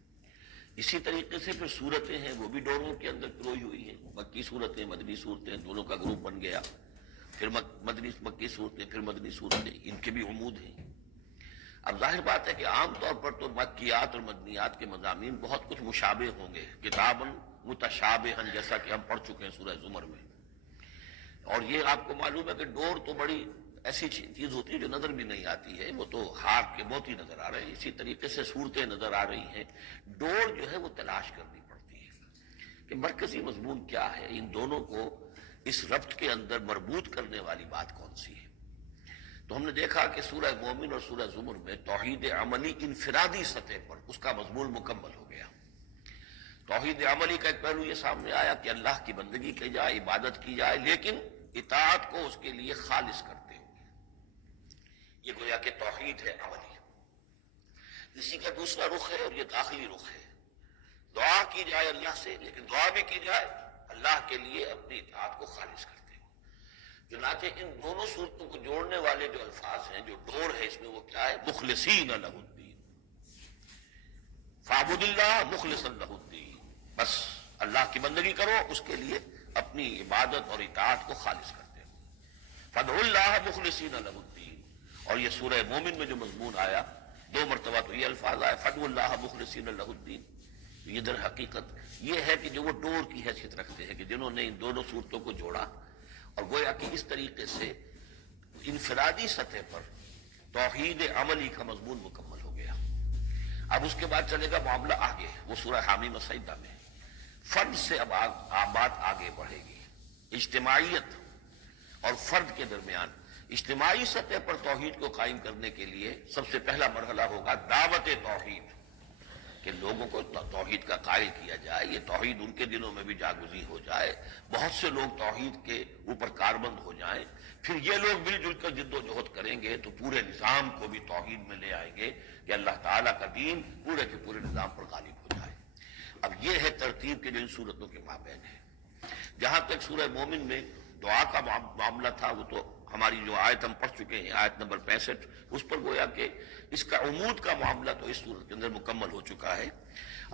اسی طریقے سے پھر صورتیں ہیں وہ بھی ڈوروں کے اندر پروئی ہوئی ہیں، مکی صورتیں مدنی صورتیں، دونوں کا گروپ بن گیا، پھر مکی صورتیں پھر مدنی صورتیں، ان کے بھی عمود ہیں۔ اب ظاہر بات ہے کہ عام طور پر تو مکیات اور مدنیات کے مضامین بہت کچھ مشابہ ہوں گے، کتاباً متشابہاً، جیسا کہ ہم پڑھ چکے ہیں سورہ زمر میں۔ اور یہ آپ کو معلوم ہے کہ ڈور تو بڑی ایسی چیز ہوتی ہے جو نظر بھی نہیں آتی ہے، وہ تو ہاتھ کے موتی نظر آ رہے ہیں، اسی طریقے سے صورتیں نظر آ رہی ہیں، ڈور جو ہے وہ تلاش کرنی پڑتی ہے کہ مرکزی مضمون کیا ہے، ان دونوں کو اس ربط کے اندر مربوط کرنے والی بات کون سی ہے۔ تو ہم نے دیکھا کہ سورہ مومن اور سورہ زمر میں توحید عملی انفرادی سطح پر اس کا مضمون مکمل ہو گیا۔ توحید عملی کا ایک پہلو یہ سامنے آیا کہ اللہ کی بندگی کی جائے، عبادت کی جائے، لیکن اطاعت کو اس کے لیے خالص کرتے ہوئے، یہ گویا کہ توحید ہے عملی۔ اسی کا دوسرا رخ ہے اور یہ داخلی رخ ہے، دعا کی جائے اللہ سے، لیکن دعا بھی کی جائے اللہ کے لیے اپنی اطاعت کو خالص کرتے ہوئے۔ چنانچہ ان دونوں صورتوں کو جوڑنے والے جو الفاظ ہیں، جو ڈور ہے اس میں، وہ کیا ہے؟ مخلصین لہ الدین، فاعبد اللہ مخلصا لہ الدین، بس اللہ کی بندگی کرو، اس کے لیے اپنی عبادت اور اطاعت کو خالص کرتے ہو۔ فادعوا اللہ مخلصین لہ الدین، اور یہ سورہ مومن میں جو مضمون آیا 2 مرتبہ تو یہ الفاظ آئے فادعوا اللہ مخلصین لہ الدین، یہ در حقیقت یہ ہے کہ جو وہ ڈور کی حیثیت رکھتے ہیں کہ جنہوں نے ان دونوں صورتوں کو جوڑا، اور گویا کہ اس طریقے سے انفرادی سطح پر توحید عملی کا مضمون مکمل ہو گیا۔ اب اس کے بعد چلے گا معاملہ آگے، وہ سورہ حامیم السجدہ میں فرد سے اب بات آگے بڑھے گی، اجتماعیت اور فرد کے درمیان۔ اجتماعی سطح پر توحید کو قائم کرنے کے لیے سب سے پہلا مرحلہ ہوگا دعوت توحید، کہ لوگوں کو توحید کا قائل کیا جائے، یہ توحید ان کے دلوں میں بھی جاگزی ہو جائے، بہت سے لوگ توحید کے اوپر کاربند ہو جائیں، پھر یہ لوگ مل جل کر جد و جہد کریں گے تو پورے نظام کو بھی توحید میں لے آئیں گے کہ اللہ تعالیٰ کا دین پورے کے پورے نظام پر غالب ہو جائے۔ اب یہ ہے ترتیب کے جو ان صورتوں کے مابین ہے۔ جہاں تک سورہ مومن میں دعا کا معاملہ تھا، وہ تو ہماری جو آیت ہم پڑھ چکے ہیں، آیت نمبر 65، اس پر گویا کہ اس کا عمود کا معاملہ تو اس صورت کے اندر مکمل ہو چکا ہے۔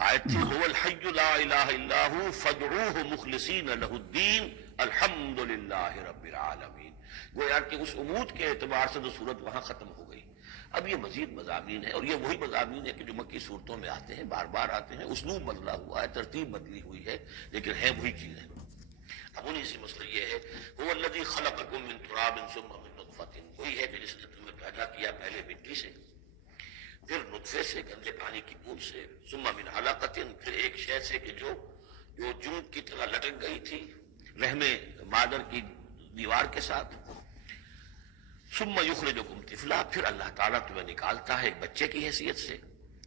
آیت تھی هو الحی لا الہ الا هو فادعوه مخلصین لہ الدین الحمد للہ رب العالمین۔ گویا کہ اس عمود کے اعتبار سے تو صورت وہاں ختم ہو گئی۔ اب یہ مزید مضامین ہے، اور یہ وہی مضامین ہے کہ جو مکی صورتوں میں آتے ہیں، بار بار آتے ہیں، اسلوب بدلا ہوا ہے، ترتیب بدلی ہوئی ہے، لیکن ہے وہی چیزیں۔ اب انہی سے مسئلہ یہ ہے هو الذی خلقکم من تراب ثم من نطفۃ، وہی ہے کہ جس نے تمہیں پیدا کیا پہلے مٹی سے، پھر نطفے سے، گندے پانی کی بوند سے، ثم من علقۃ، پھر ایک شے سے کہ جو جون کی طرح لٹک گئی تھی رحم مادر کی دیوار کے ساتھ، ثم یخرجکم طفلا، پھر اللہ تعالیٰ تمہیں نکالتا ہے ایک بچے کی حیثیت سے،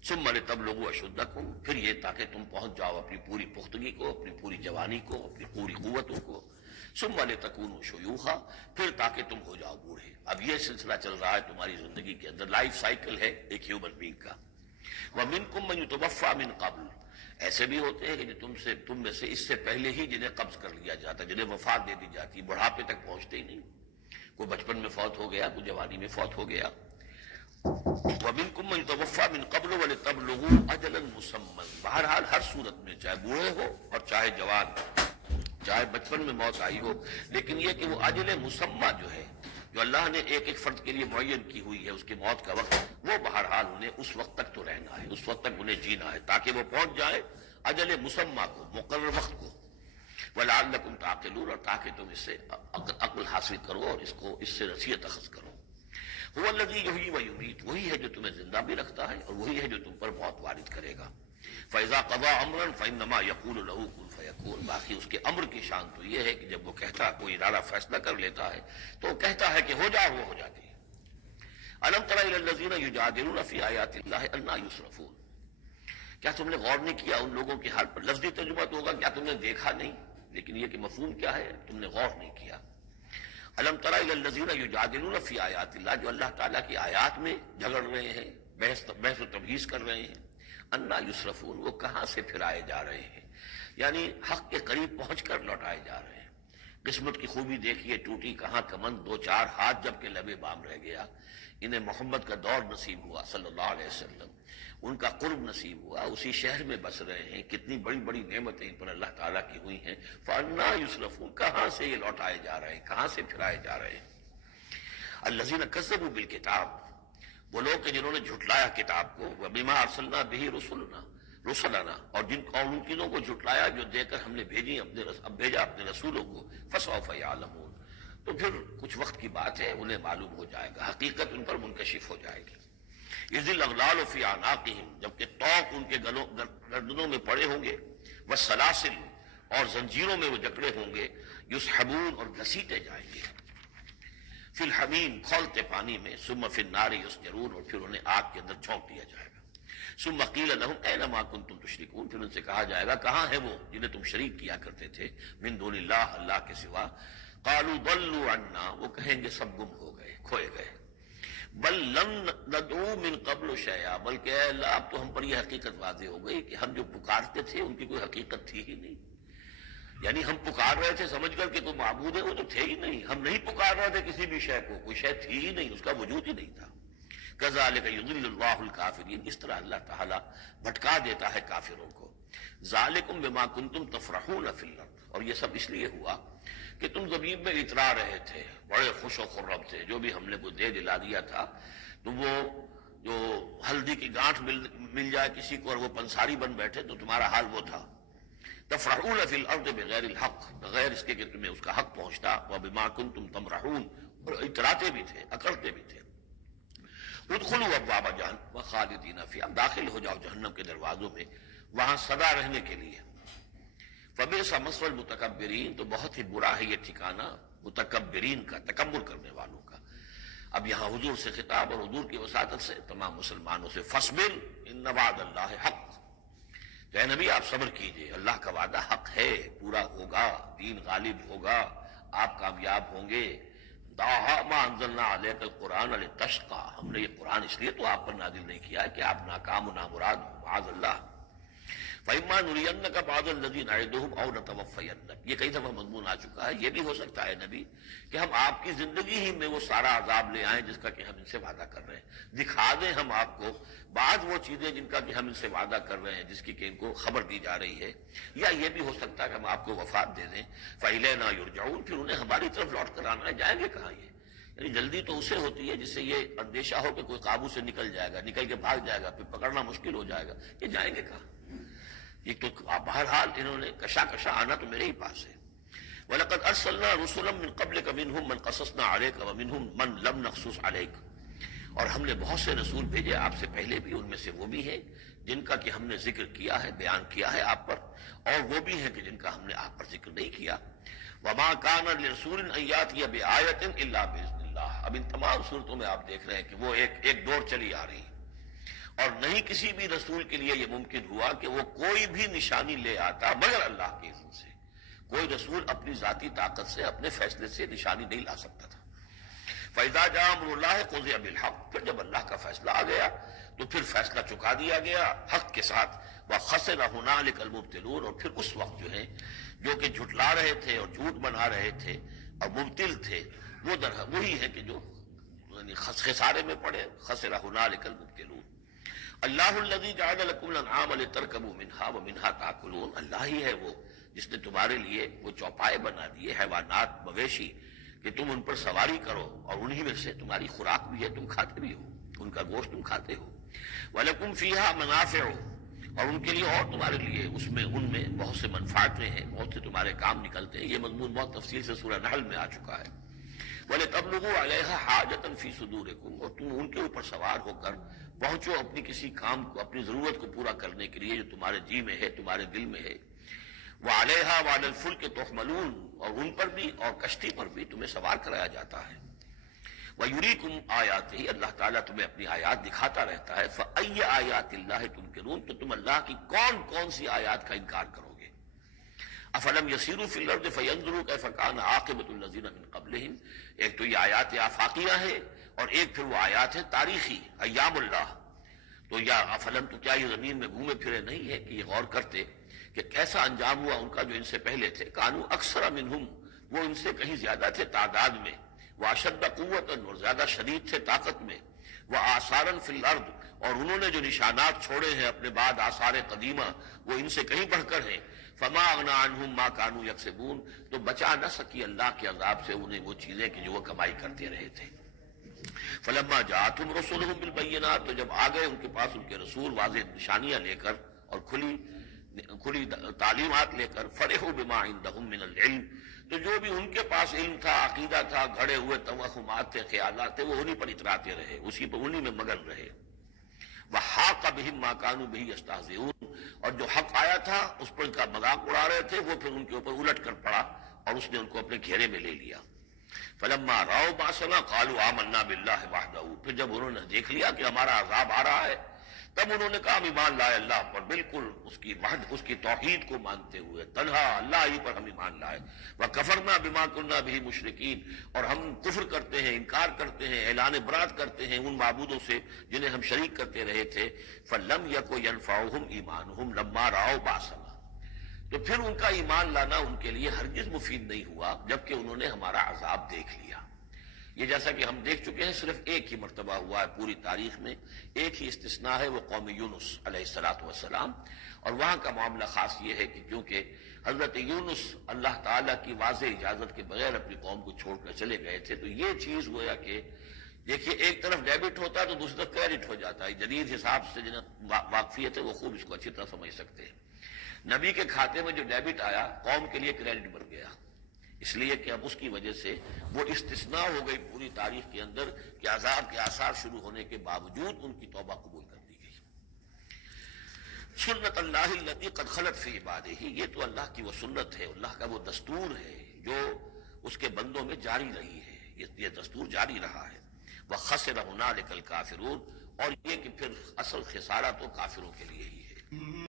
ثم لتبلغوا اشدکم، پھر یہ تاکہ تم پہنچ جاؤ اپنی پوری پختگی کو، اپنی پوری جوانی کو، اپنی پوری قوتوں کو، ثم لتکونوا شیوخا، پھر تاکہ تم ہو جاؤ بوڑھے۔ اب یہ سلسلہ چل رہا ہے تمہاری زندگی کے اندر، لائف سائیکل ہے ایک ہیومن بینگ کا۔ ومنکم من یتوفی من قبل، ایسے بھی ہوتے ہیں کہ جو تم میں سے اس سے پہلے ہی جنہیں قبض کر لیا جاتا، جنہیں وفات دے دی جاتی، بڑھاپے تک پہنچتے ہی نہیں، کوئی بچپن میں فوت ہو گیا، کوئی جوانی میں فوت ہو گیا۔ وَمِنْكُمْ مَنْ يُتَوَفَّى مِنْ قَبْلُ وَلِتَبْلُغُوا أَجَلًا مُّسَمًّى، بہرحال ہر صورت میں چاہے بوڑھے ہو اور چاہے جوان، چاہے بچپن میں موت آئی ہو، لیکن یہ کہ وہ اجل مسمى جو ہے، جو اللہ نے ایک ایک فرد کے لیے معین کی ہوئی ہے اس کی موت کا وقت، وہ بہرحال انہیں اس وقت تک تو رہنا ہے، اس وقت تک انہیں جینا ہے تاکہ وہ پہنچ جائے اجل مسمى کو، مقرر وقت کو۔ وَلَعَلَّكُمْ تَعْقِلُونَ، اور تاکہ تم اس سے عقل حاصل کرو اور اس سے نصیحت اخذ کرو۔ هو الذی یحیی و یمیت، وہی ہے جو تمہیں زندہ بھی رکھتا ہے اور وہی ہے جو تم پر موت وارد کرے گا۔ فَإِذَا قَضَىٰ أَمْرًا فَإِنَّمَا يَقُولُ لَهُ كُن فَيَكُونُ، باقی اس کے امر کی شان تو یہ ہے کہ جب وہ کہتا کوئی ارادہ فیصلہ کر لیتا ہے تو وہ کہتا ہے کہ ہو جا، وہ ہو جاتی ہے۔ أَلَمْ تَرَ إِلَى الَّذِينَ يُجَادِلُونَ فِي آيَاتِ اللَّهِ أَنَّىٰ يُصْرَفُونَ، کیا تم نے غور نہیں کیا ان لوگوں کے حال پر؟ لفظی ترجمہ تو ہوگا کیا تم نے دیکھا نہیں، لیکن یہ کہ مفہوم کیا ہے، تم نے غور نہیں کیا۔ الم تر الی الذین یجادلون فی آیات اللہ، جو اللہ تعالیٰ کی آیات میں جھگڑ رہے ہیں، بحث و تبحیث کر رہے ہیں، انا یصرفون، وہ کہاں سے پھرائے جا رہے ہیں، یعنی حق کے قریب پہنچ کر لوٹائے جا رہے ہیں۔ قسمت کی خوبی دیکھیے، ٹوٹی کہاں کمند، دو چار ہاتھ جب کہ لبے بام رہ گیا۔ انہیں محمد کا دور نصیب ہوا صلی اللہ علیہ وسلم، ان کا قرب نصیب ہوا، اسی شہر میں بس رہے ہیں، کتنی بڑی بڑی نعمتیں ان پر اللہ تعالیٰ کی ہوئی ہیں۔ فَأَنَّىٰ يُصْرَفُونَ، کہاں سے یہ لوٹائے جا رہے ہیں، کہاں سے پھرائے جا رہے ہیں۔ الَّذِينَ كَذَّبُوا بِالْكِتَابِ، وہ لوگ کہ جنہوں نے جھٹلایا کتاب کو، وَبِمَا أَرْسَلْنَا بِهِ رُسُلَنَا، اور ان چیزوں کو جھٹلایا جو دے کر ہم نے بھیجا اپنے رسولوں کو، فَسَوْفَ يَعْلَمُونَ، تو پھر کچھ وقت کی بات ہے، انہیں معلوم ہو جائے گا، حقیقت ان پر منکشف ہو جائے گی۔ اِذِ الْأَغْلَالُ فِي أَعْنَاقِهِمْ، جبکہ طوق ان کے گردنوں میں پڑے ہوں گے، وَالسَّلَاسِلُ، اور زنجیروں میں وہ جکڑے ہوں گے، يُسْحَبُونَ، اور گھسیٹے جائیں گے، فِي الْحَمِيمِ، کھولتے پانی میں، ثُمَّ فِي النَّارِ يُسْجَرُونَ، اور پھر انہیں آگ کے اندر جھونک دیا جائے گا۔ ثُمَّ قِيلَ لَهُمْ أَيْنَ مَا كُنتُمْ تُشْرِكُونَ، پھر ان سے کہا جائے گا کہاں ہے وہ جنہیں تم شریک کیا کرتے تھے، من دون اللہ، اللہ کے سوا۔ قالوا ضلوا عنا، وہ کہیں گے سب گم ہو گئے، کھوئے گئے۔ بل لم ندعو من قبل شیئا، بلکہ اے اللہ اب تو ہم پر یہ حقیقت واضح ہو گئی کہ ہم جو پکارتے تھے ان کی کوئی حقیقت تھی ہی نہیں، یعنی ہم پکار رہے تھے سمجھ کر کہ کوئی معبود ہے، وہ تو تھے ہی نہیں، ہم نہیں پکار رہے تھے کسی بھی شے کو، کوئی شے تھی ہی نہیں، اس کا وجود ہی نہیں تھا۔ کذالک یضل اللہ الکافرین، اس طرح اللہ تعالیٰ بھٹکا دیتا ہے کافروں کو۔ ذالکم بما کنتم تفرحون فی الارض، اور یہ سب اس لیے ہوا کہ تم زمین میں اترا رہے تھے، بڑے خوش و خرم تھے، جو بھی ہم نے کو دے دلا دیا تھا، تو وہ جو ہلدی کی گانٹھ مل جائے کسی کو اور وہ پنساری بن بیٹھے تو تمہارا حال وہ تھا۔ تفرحون فی الارض بغیر الحق، بغیر اس کے کہ تمہیں اس کا حق پہنچتا، وبما کنتم تمرحون، اور اتراتے بھی تھے، اکڑتے بھی تھے۔ ادخلوا ابواب جہنم خالدین فیہا، داخل ہو جاؤ جہنم کے دروازوں میں، وہاں سدا رہنے کے لیے۔ فبئس مثوى المتکبرین، تو بہت ہی برا ہے یہ ٹھکانہ متکبرین کا، تکبر کرنے والوں کا۔ اب یہاں حضور سے خطاب اور حضور کی وساطت سے تمام مسلمانوں سے، فاصبر ان وعد اللہ حق، کہ اے نبی آپ صبر کیجئے، اللہ کا وعدہ حق ہے، پورا ہوگا، دین غالب ہوگا، آپ کامیاب ہوں گے۔ دعا ما انزلنا علیک القرآن لتشقى، ہم نے یہ قرآن اس لیے تو آپ پر نازل نہیں کیا ہے کہ آپ ناکام و نامراد ہو، معاذ اللہ۔ فَإِمَّا نُرِيَنَّكَ بَعْضَ الَّذِي نَعِدُهُمْ أَوْ نَتَوَفَّيَنَّكَ، یہ کئی دفعہ مضمون آ چکا ہے، یہ بھی ہو سکتا ہے نبی کہ ہم آپ کی زندگی ہی میں وہ سارا عذاب لے آئیں جس کا کہ ہم ان سے وعدہ کر رہے ہیں، دکھا دیں ہم آپ کو بعض وہ چیزیں جن کا کہ ہم ان سے وعدہ کر رہے ہیں، جس کی کہ ان کو خبر دی جا رہی ہے، یا یہ بھی ہو سکتا ہے کہ ہم آپ کو وفات دے دیں، فَإِلَيْنَا يُرْجَعُونَ، پھر انہیں ہماری طرف لوٹ کر آنا ہے، جائیں گے کہاں یہ؟ یعنی جلدی تو اسے ہوتی ہے جس سے یہ اندیشہ ہو کہ کوئی قابو سے نکل جائے گا، نکل کے بھاگ جائے گا، پھر پکڑنا مشکل ہو جائے گا، یہ جائیں گے کہاں؟ یہ تو بہرحال انہوں نے کشا آنا تو میرے ہی پاس ہے۔ وَلَقَدْ أَرْسَلْنَا رُسُلًا مِّن قَبْلِكَ مِنْهُمْ مَنْ قَصَصْنَا عَلَيْكَ وَمِنْهُمْ مَنْ لَمْ نَقْصُصْ عَلَيْكَ، اور ہم نے بہت سے رسول بھیجے آپ سے پہلے بھی، ان میں سے وہ بھی ہیں جن کا کہ ہم نے ذکر کیا ہے، بیان کیا ہے آپ پر، اور وہ بھی ہیں کہ جن کا ہم نے آپ پر ذکر نہیں کیا۔ وَمَا كَانَ لِرَسُولٍ أَن يَأْتِيَ بِآيَةٍ إِلَّا بِإِذْنِ اللَّهِ، اب ان تمام صورتوں میں آپ دیکھ رہے ہیں کہ وہ ایک دور چلی آ رہی ہے، اور نہیں کسی بھی رسول کے لیے یہ ممکن ہوا کہ وہ کوئی بھی نشانی لے آتا مگر اللہ کے اذن سے۔ کوئی رسول اپنی ذاتی طاقت سے، اپنے فیصلے سے نشانی نہیں لا سکتا تھا۔ فَإِذَا جَاءَ أَمْرُ اللَّهِ قُضِيَ بِالْحَقِّ، پھر جب اللہ کا فیصلہ آ گیا تو پھر فیصلہ چکا دیا گیا حق کے ساتھ۔ وَخَسِرَ هُنَالِكَ الْمُبْطِلُونَ، اور پھر اس وقت جو ہیں جو کہ جھٹلا رہے تھے اور جھوٹ بنا رہے تھے اور مبتل تھے، وہ وہی ہے کہ جو خسارے میں پڑے۔ خَسِرَ هُنَالِكَ الْمُبْطِلُونَ۔ اللہ الذی جعل لکم الانعام لترکبوا منها ومنها تاکلون، اللہ ہی ہے وہ جس نے تمہارے لیے وہ چوپائے بنا دیے، حیوانات، مویشی، کہ تم ان پر سواری کرو، اور انہی میں سے تمہاری خوراک بھی ہے، تم کھاتے بھی ہو، ان کا گوشت تم کھاتے ہو۔ وَلَكُمْ فِيهَا مَنَافِعُ، اور ان کے لیے اور تمہارے لیے ان میں بہت سے منفعتیں ہیں، بہت سے تمہارے کام نکلتے ہیں۔ یہ مضمون بہت تفصیل سے سورہ نحل میں آ چکا ہے۔ وَلِتَبْلُغُوا عَلَيْهَا حَاجَةً فِي صُدُورِكُمْ، اور تم ان کے اوپر سوار ہو کر پہنچو اپنی کسی کام کو، اپنی ضرورت کو پورا کرنے کے لیے جو تمہارے جی میں ہے، تمہارے دل میں ہے۔ وَعَلَيْهَا وَعَلَى الْفُلْكِ تُحْمَلُونَ، اور ان پر بھی اور کشتی پر بھی تمہیں سوار کرایا جاتا ہے۔ وَيُرِيكُمْ آيَاتِهِ، اللہ تعالیٰ تمہیں اپنی آیات دکھاتا رہتا ہے۔ فَأَيَّ آيَاتِ اللَّهِ تُنكِرُونَ، تو تم اللہ کی کون کون سی آیات کا انکار کرو گے؟ افلم یسیروا فی الارض فینظروا کیف کان عاقبۃ الذین من قبلہم، ایک تو یہ آیات آفاقیہ ہے، اور ایک پھر وہ آیات ہے تاریخی، ایام اللہ۔ تو یا افلم، تو کیا یہ زمین میں گھومے پھرے نہیں ہے کہ یہ غور کرتے کہ کیسا انجام ہوا ان کا جو ان سے پہلے تھے؟ کانوا اکثر منہم، وہ ان سے کہیں زیادہ تھے تعداد میں، واشد قوتا، اور زیادہ شدید تھے طاقت میں، وآثارا فی الارض، اور انہوں نے جو نشانات چھوڑے ہیں اپنے بعد آثار قدیمہ، وہ ان سے کہیں بڑھ کر ہیں۔ فما اغنی عنہم ما کانوا یکسبون، تو بچا نہ سکی اللہ کے عذاب سے انہیں وہ چیزیں کہ جو وہ کمائی کرتے رہے تھے۔ فلما جاءتهم رسلهم بالبینات، تو جب آ گئے ان کے پاس ان کے رسول واضح نشانیاں لے کر اور کھلی تعلیمات لے کر، فرحوا بما عندهم من العلم، تو جو بھی ان کے پاس علم تھا، عقیدہ تھا، گھڑے ہوئے توہمات تھے، خیالات تھے، وہ انہی پر اتراتے رہے، اسی پر انہی میں مگن رہے۔ وحاق بهم ما كانوا به يستهزئون، اور جو حق آیا تھا اس پر ان کا مذاق اڑا رہے تھے، وہ پھر ان کے اوپر الٹ کر پڑا اور اس نے ان کو اپنے گھیرے میں لے لیا۔ فلما رأوا بأسنا قالوا آمنا بالله وحده، پھر جب انہوں نے دیکھ لیا کہ ہمارا عذاب آ رہا ہے، تب انہوں نے کہا ہم ایمان لائے اللہ پر، بالکل اس کی وحد، اس کی توحید کو مانتے ہوئے، تنہا اللہ ہی پر ہم ایمان لائے۔ وَكَفَرْنَا بِمَا كُنَّا بِهِ مُشْرِكِينَ، اور ہم کفر کرتے ہیں، انکار کرتے ہیں، اعلان برات کرتے ہیں ان معبودوں سے جنہیں ہم شریک کرتے رہے تھے۔ فَلَمْ يَكُ يَنْفَعُهُمْ إِيمَانُهُمْ لَمَّا رَأَوْا بَأْسَنَا، تو پھر ان کا ایمان لانا ان کے لیے ہرگز مفید نہیں ہوا جبکہ انہوں نے ہمارا عذاب دیکھ لیا۔ یہ جیسا کہ ہم دیکھ چکے ہیں صرف ایک ہی مرتبہ ہوا ہے پوری تاریخ میں، ایک ہی استثناء ہے، وہ قوم یونس علیہ الصلوۃ والسلام، اور وہاں کا معاملہ خاص یہ ہے کہ کیونکہ حضرت یونس اللہ تعالیٰ کی واضح اجازت کے بغیر اپنی قوم کو چھوڑ کر چلے گئے تھے، تو یہ چیز گویا کہ دیکھیے ایک طرف ڈیبٹ ہوتا ہے تو دوسری طرف کریڈٹ ہو جاتا ہے۔ جدید حساب سے جنہیں واقفیت ہے وہ خوب اس کو اچھی طرح سمجھ سکتے ہیں۔ نبی کے کھاتے میں جو ڈیبٹ آیا قوم کے لیے کریڈٹ بن گیا، اس لیے کہ اب اس کی وجہ سے وہ استثناء ہو گئی پوری تاریخ کے اندر کہ عذاب کے آثار شروع ہونے کے باوجود ان کی توبہ قبول کر دی گئی۔ سنت اللہ التی قد خلت فی عبادہ، یہ تو اللہ کی وہ سنت ہے، اللہ کا وہ دستور ہے جو اس کے بندوں میں جاری رہی ہے، یہ دستور جاری رہا ہے۔ وخسر ہنالک الکافرون، اور یہ کہ پھر اصل خسارہ تو کافروں کے لیے ہی ہے۔